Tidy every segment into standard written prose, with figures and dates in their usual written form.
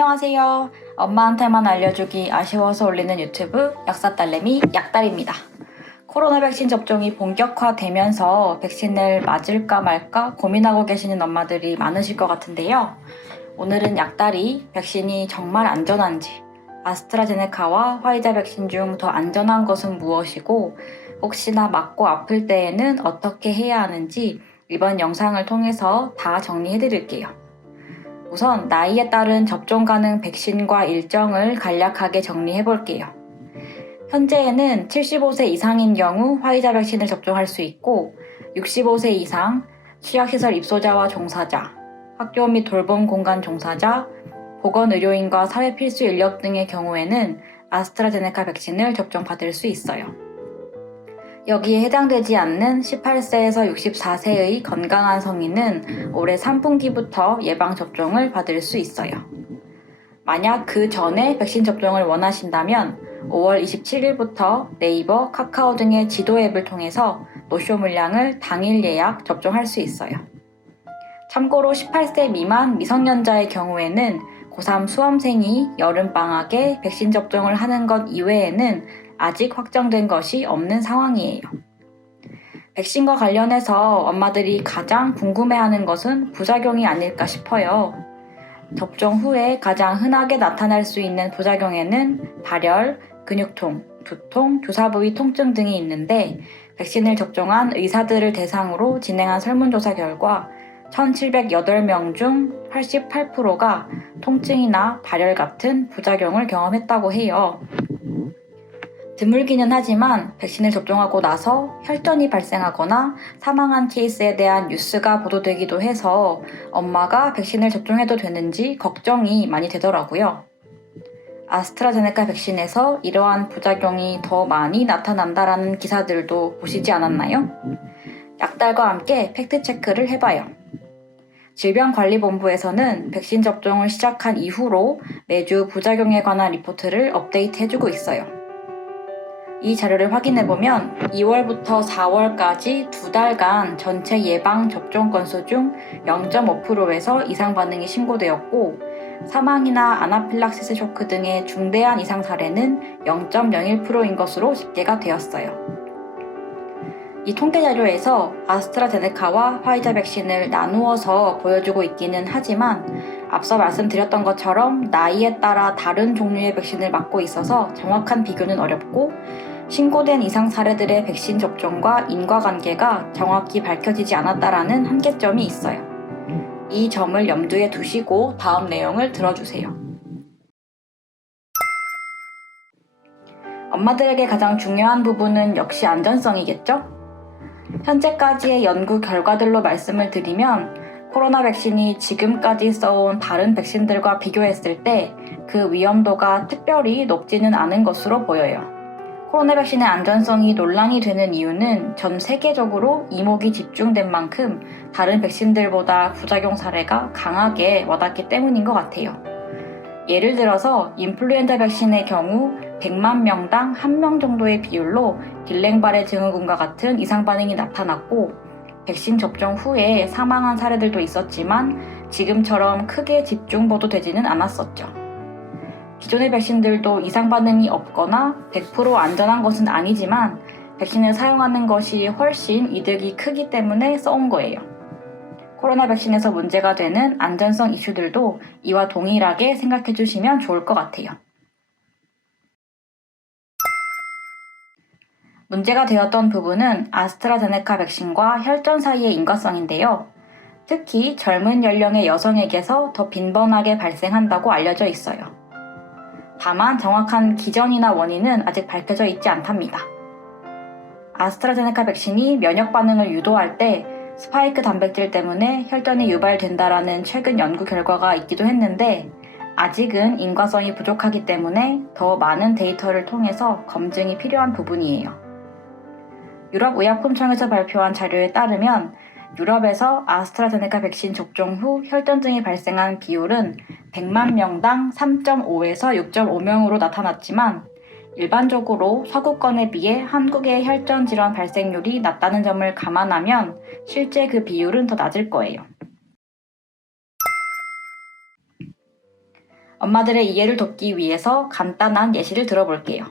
안녕하세요. 엄마한테만 알려주기 아쉬워서 올리는 유튜브 약사딸내미 약달입니다. 코로나 백신 접종이 본격화되면서 백신을 맞을까 말까 고민하고 계시는 엄마들이 많으실 것 같은데요. 오늘은 약달이 백신이 정말 안전한지, 아스트라제네카와 화이자 백신 중 더 안전한 것은 무엇이고, 혹시나 맞고 아플 때에는 어떻게 해야 하는지 이번 영상을 통해서 다 정리해드릴게요. 우선 나이에 따른 접종 가능 백신과 일정을 간략하게 정리해 볼게요. 현재에는 75세 이상인 경우 화이자 백신을 접종할 수 있고 65세 이상, 취약시설 입소자와 종사자, 학교 및 돌봄 공간 종사자, 보건의료인과 사회필수 인력 등의 경우에는 아스트라제네카 백신을 접종받을 수 있어요. 여기에 해당되지 않는 18세에서 64세의 건강한 성인은 올해 3분기부터 예방접종을 받을 수 있어요. 만약 그 전에 백신 접종을 원하신다면 5월 27일부터 네이버, 카카오 등의 지도 앱을 통해서 노쇼 물량을 당일 예약 접종할 수 있어요. 참고로 18세 미만 미성년자의 경우에는 고3 수험생이 여름방학에 백신 접종을 하는 것 이외에는 아직 확정된 것이 없는 상황이에요. 백신과 관련해서 엄마들이 가장 궁금해하는 것은 부작용이 아닐까 싶어요. 접종 후에 가장 흔하게 나타날 수 있는 부작용에는 발열, 근육통, 두통, 주사 부위 통증 등이 있는데 백신을 접종한 의사들을 대상으로 진행한 설문조사 결과 1,708명 중 88%가 통증이나 발열 같은 부작용을 경험했다고 해요. 드물기는 하지만 백신을 접종하고 나서 혈전이 발생하거나 사망한 케이스에 대한 뉴스가 보도되기도 해서 엄마가 백신을 접종해도 되는지 걱정이 많이 되더라고요. 아스트라제네카 백신에서 이러한 부작용이 더 많이 나타난다라는 기사들도 보시지 않았나요? 약달과 함께 팩트체크를 해봐요. 질병관리본부에서는 백신 접종을 시작한 이후로 매주 부작용에 관한 리포트를 업데이트해주고 있어요. 이 자료를 확인해보면 2월부터 4월까지 2달간 전체 예방 접종 건수 중 0.5%에서 이상 반응이 신고되었고 사망이나 아나필락시스 쇼크 등의 중대한 이상 사례는 0.01%인 것으로 집계가 되었어요. 이 통계 자료에서 아스트라제네카와 화이자 백신을 나누어서 보여주고 있기는 하지만 앞서 말씀드렸던 것처럼 나이에 따라 다른 종류의 백신을 맞고 있어서 정확한 비교는 어렵고 신고된 이상 사례들의 백신 접종과 인과관계가 정확히 밝혀지지 않았다라는 한계점이 있어요. 이 점을 염두에 두시고 다음 내용을 들어주세요. 엄마들에게 가장 중요한 부분은 역시 안전성이겠죠? 현재까지의 연구 결과들로 말씀을 드리면 코로나 백신이 지금까지 써온 다른 백신들과 비교했을 때 그 위험도가 특별히 높지는 않은 것으로 보여요. 코로나 백신의 안전성이 논란이 되는 이유는 전 세계적으로 이목이 집중된 만큼 다른 백신들보다 부작용 사례가 강하게 와닿기 때문인 것 같아요. 예를 들어서 인플루엔자 백신의 경우 100만 명당 1명 정도의 비율로 길랭바레 증후군과 같은 이상 반응이 나타났고 백신 접종 후에 사망한 사례들도 있었지만 지금처럼 크게 집중 보도되지는 않았었죠. 기존의 백신들도 이상 반응이 없거나 100% 안전한 것은 아니지만 백신을 사용하는 것이 훨씬 이득이 크기 때문에 써온 거예요. 코로나 백신에서 문제가 되는 안전성 이슈들도 이와 동일하게 생각해 주시면 좋을 것 같아요. 문제가 되었던 부분은 아스트라제네카 백신과 혈전 사이의 인과성인데요. 특히 젊은 연령의 여성에게서 더 빈번하게 발생한다고 알려져 있어요. 다만 정확한 기전이나 원인은 아직 밝혀져 있지 않답니다. 아스트라제네카 백신이 면역 반응을 유도할 때 스파이크 단백질 때문에 혈전이 유발된다라는 최근 연구 결과가 있기도 했는데 아직은 인과성이 부족하기 때문에 더 많은 데이터를 통해서 검증이 필요한 부분이에요. 유럽의약품청에서 발표한 자료에 따르면 유럽에서 아스트라제네카 백신 접종 후 혈전증이 발생한 비율은 100만 명당 3.5에서 6.5명으로 나타났지만 일반적으로 서구권에 비해 한국의 혈전 질환 발생률이 낮다는 점을 감안하면 실제 그 비율은 더 낮을 거예요. 엄마들의 이해를 돕기 위해서 간단한 예시를 들어볼게요.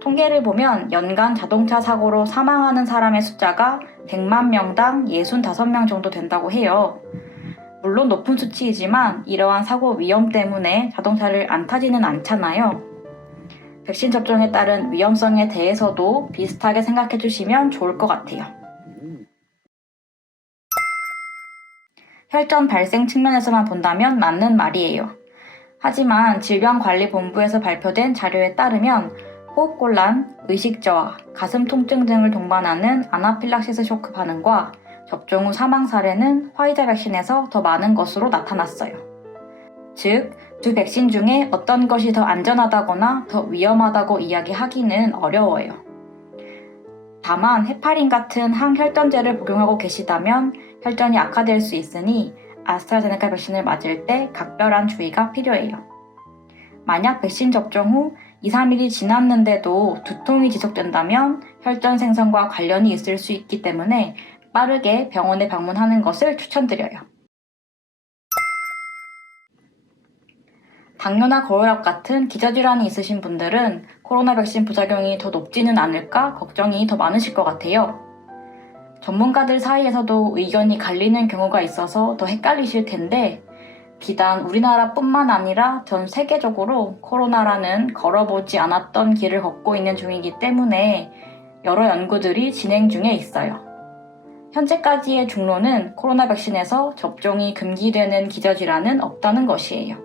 통계를 보면 연간 자동차 사고로 사망하는 사람의 숫자가 100만 명당 65명 정도 된다고 해요. 물론 높은 수치이지만 이러한 사고 위험 때문에 자동차를 안 타지는 않잖아요. 백신 접종에 따른 위험성에 대해서도 비슷하게 생각해 주시면 좋을 것 같아요. 혈전 발생 측면에서만 본다면 맞는 말이에요. 하지만 질병관리본부에서 발표된 자료에 따르면 호흡곤란, 의식저하, 가슴 통증 등을 동반하는 아나필락시스 쇼크 반응과 접종 후 사망 사례는 화이자 백신에서 더 많은 것으로 나타났어요. 즉, 두 백신 중에 어떤 것이 더 안전하다거나 더 위험하다고 이야기하기는 어려워요. 다만 헤파린 같은 항혈전제를 복용하고 계시다면 혈전이 악화될 수 있으니 아스트라제네카 백신을 맞을 때 각별한 주의가 필요해요. 만약 백신 접종 후 2-3일이 지났는데도 두통이 지속된다면 혈전 생성과 관련이 있을 수 있기 때문에 빠르게 병원에 방문하는 것을 추천드려요. 당뇨나 고혈압 같은 기저질환이 있으신 분들은 코로나 백신 부작용이 더 높지는 않을까 걱정이 더 많으실 것 같아요. 전문가들 사이에서도 의견이 갈리는 경우가 있어서 더 헷갈리실 텐데 비단 우리나라뿐만 아니라 전 세계적으로 코로나라는 걸어보지 않았던 길을 걷고 있는 중이기 때문에 여러 연구들이 진행 중에 있어요. 현재까지의 중론은 코로나 백신에서 접종이 금기되는 기저질환은 없다는 것이에요.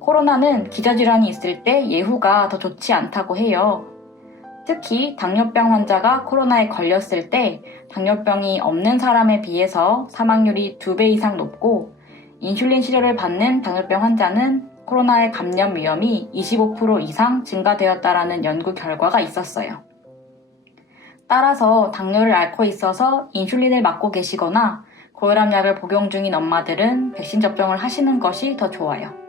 코로나는 기저질환이 있을 때 예후가 더 좋지 않다고 해요. 특히 당뇨병 환자가 코로나에 걸렸을 때 당뇨병이 없는 사람에 비해서 사망률이 2배 이상 높고 인슐린 치료를 받는 당뇨병 환자는 코로나의 감염 위험이 25% 이상 증가되었다라는 연구 결과가 있었어요. 따라서 당뇨를 앓고 있어서 인슐린을 맞고 계시거나 고혈압약을 복용 중인 엄마들은 백신 접종을 하시는 것이 더 좋아요.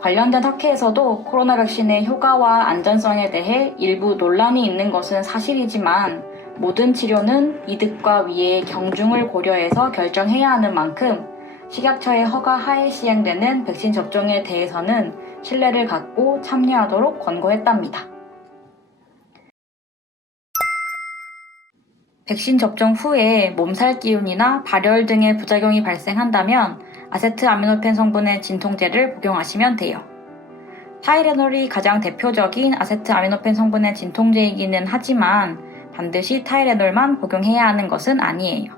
관련된 학회에서도 코로나 백신의 효과와 안전성에 대해 일부 논란이 있는 것은 사실이지만 모든 치료는 이득과 위의 경중을 고려해서 결정해야 하는 만큼 식약처의 허가 하에 시행되는 백신 접종에 대해서는 신뢰를 갖고 참여하도록 권고했답니다. 백신 접종 후에 몸살 기운이나 발열 등의 부작용이 발생한다면 아세트아미노펜 성분의 진통제를 복용하시면 돼요. 타이레놀이 가장 대표적인 아세트아미노펜 성분의 진통제이기는 하지만 반드시 타이레놀만 복용해야 하는 것은 아니에요.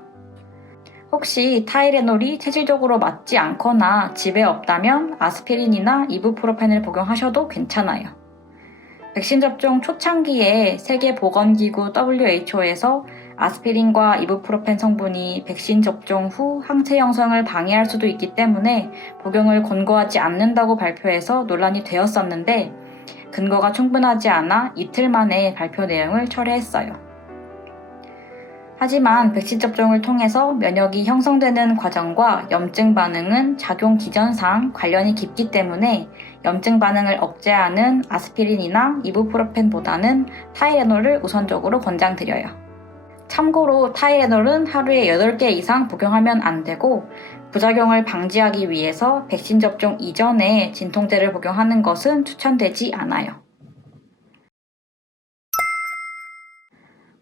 혹시 타이레놀이 체질적으로 맞지 않거나 집에 없다면 아스피린이나 이부프로펜을 복용하셔도 괜찮아요. 백신 접종 초창기에 세계보건기구 WHO에서 아스피린과 이부프로펜 성분이 백신 접종 후 항체 형성을 방해할 수도 있기 때문에 복용을 권고하지 않는다고 발표해서 논란이 되었었는데 근거가 충분하지 않아 이틀 만에 발표 내용을 철회했어요. 하지만 백신 접종을 통해서 면역이 형성되는 과정과 염증 반응은 작용 기전상 관련이 깊기 때문에 염증 반응을 억제하는 아스피린이나 이부프로펜보다는 타이레놀을 우선적으로 권장드려요. 참고로 타이레놀은 하루에 8개 이상 복용하면 안 되고 부작용을 방지하기 위해서 백신 접종 이전에 진통제를 복용하는 것은 추천되지 않아요.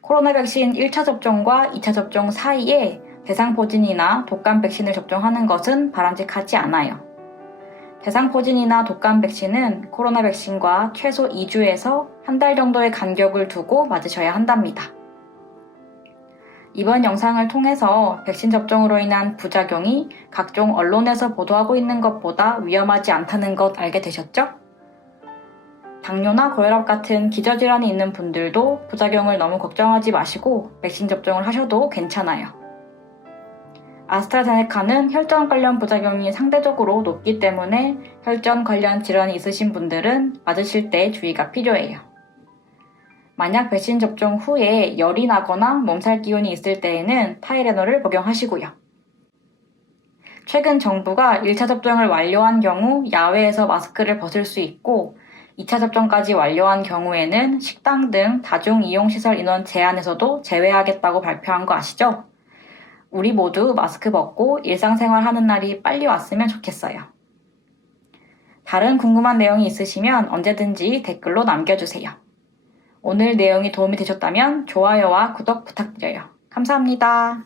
코로나 백신 1차 접종과 2차 접종 사이에 대상포진이나 독감 백신을 접종하는 것은 바람직하지 않아요. 대상포진이나 독감 백신은 코로나 백신과 최소 2주에서 한 달 정도의 간격을 두고 맞으셔야 한답니다. 이번 영상을 통해서 백신 접종으로 인한 부작용이 각종 언론에서 보도하고 있는 것보다 위험하지 않다는 것 알게 되셨죠? 당뇨나 고혈압 같은 기저질환이 있는 분들도 부작용을 너무 걱정하지 마시고 백신 접종을 하셔도 괜찮아요. 아스트라제네카는 혈전 관련 부작용이 상대적으로 높기 때문에 혈전 관련 질환이 있으신 분들은 맞으실 때 주의가 필요해요. 만약 백신 접종 후에 열이 나거나 몸살 기운이 있을 때에는 타이레놀을 복용하시고요. 최근 정부가 1차 접종을 완료한 경우 야외에서 마스크를 벗을 수 있고 2차 접종까지 완료한 경우에는 식당 등 다중이용시설 인원 제한에서도 제외하겠다고 발표한 거 아시죠? 우리 모두 마스크 벗고 일상생활 하는 날이 빨리 왔으면 좋겠어요. 다른 궁금한 내용이 있으시면 언제든지 댓글로 남겨주세요. 오늘 내용이 도움이 되셨다면 좋아요와 구독 부탁드려요. 감사합니다.